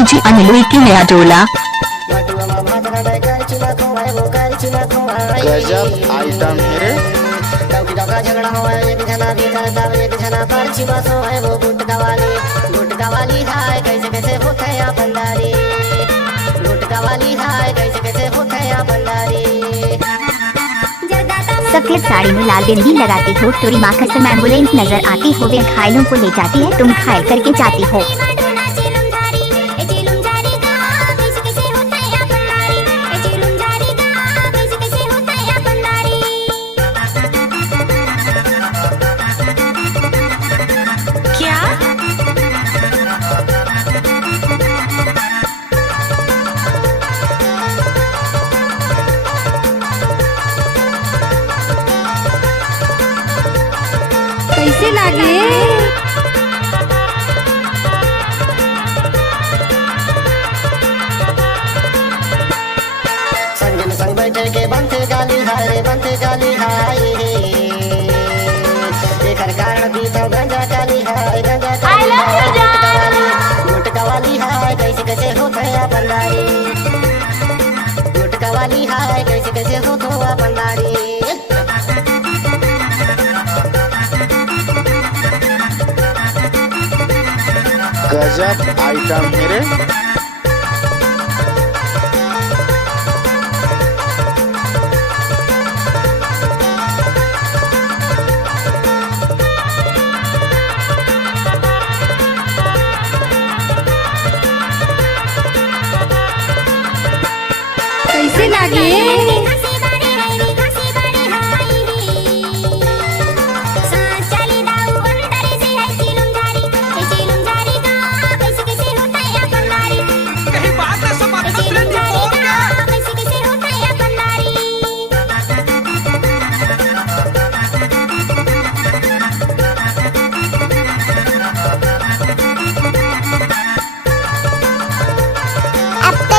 DJ Anil की नया टोला। गजब आइटम है। झगड़ा हो एक जना भी करता एक जना पर्ची बस है वो गुटका वाली हाय कैसे कैसे होता है बंदारी। गुटका वाली हाय कैसे कैसे होता है बंदारी। सफेद साड़ी में लाल बिंदी लगाती हो, टोरी माँ कसम एम्बुलेंस नजर आती हो, वे घायलों को ले जाती है, तुम घायल करके जाती हो। कैसे लागे? संग संग बैठे के बनते गाली हाय रे बनते गाली हाय। एकर कारण भी तो गंजा काली हाय गंजा काली हाय। गुटका वाली हाय कैसे कैसे होता है बंदारी। गुटका वाली हाय कैसे कैसे होता है बंदारी। गजब आइटम है रे। कैसे लागे?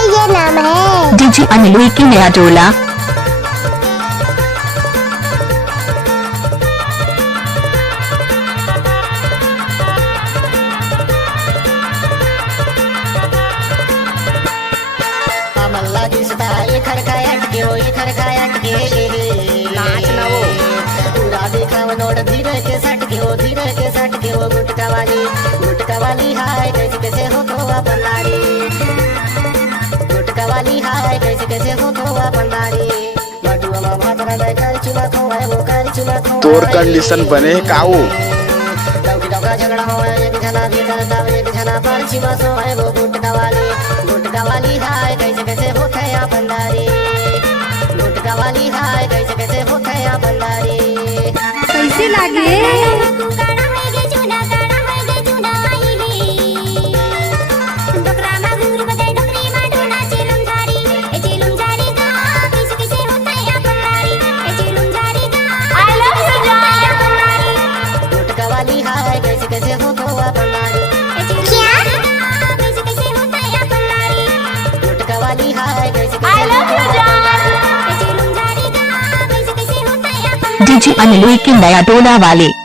ये नाम है डीजे अनिल की नया टोला। अमल्ला दिसता खड़काय अटके हो खड़काय अटके नाच ना वो पूरा दिखाव नोट धीरे के सटके हो गुटका वाली हाय कैसे कैसे हो तो बंदारी। गुटका वाली हाय कैसे कैसे हो तो बंदारी। बटुआ मामा तेरा दे कर चुना खो है वो कर चुना खो। तोर कंडीशन बने काऊ। डौका झगड़ा हो एक जना भी करता एक जना पर्ची बस है वो गुटका वाली हाय कैसे कैसे होता है बंदारी। गुटका वाली हाय कैसे कैसे होता है बंदारी। कैसे लागे? गुटका वाली हाय कैसे कैसे हो तो बंदारी। गुटका वाली हाय कैसे कैसे डीजे अनिल की नया टोला वाले।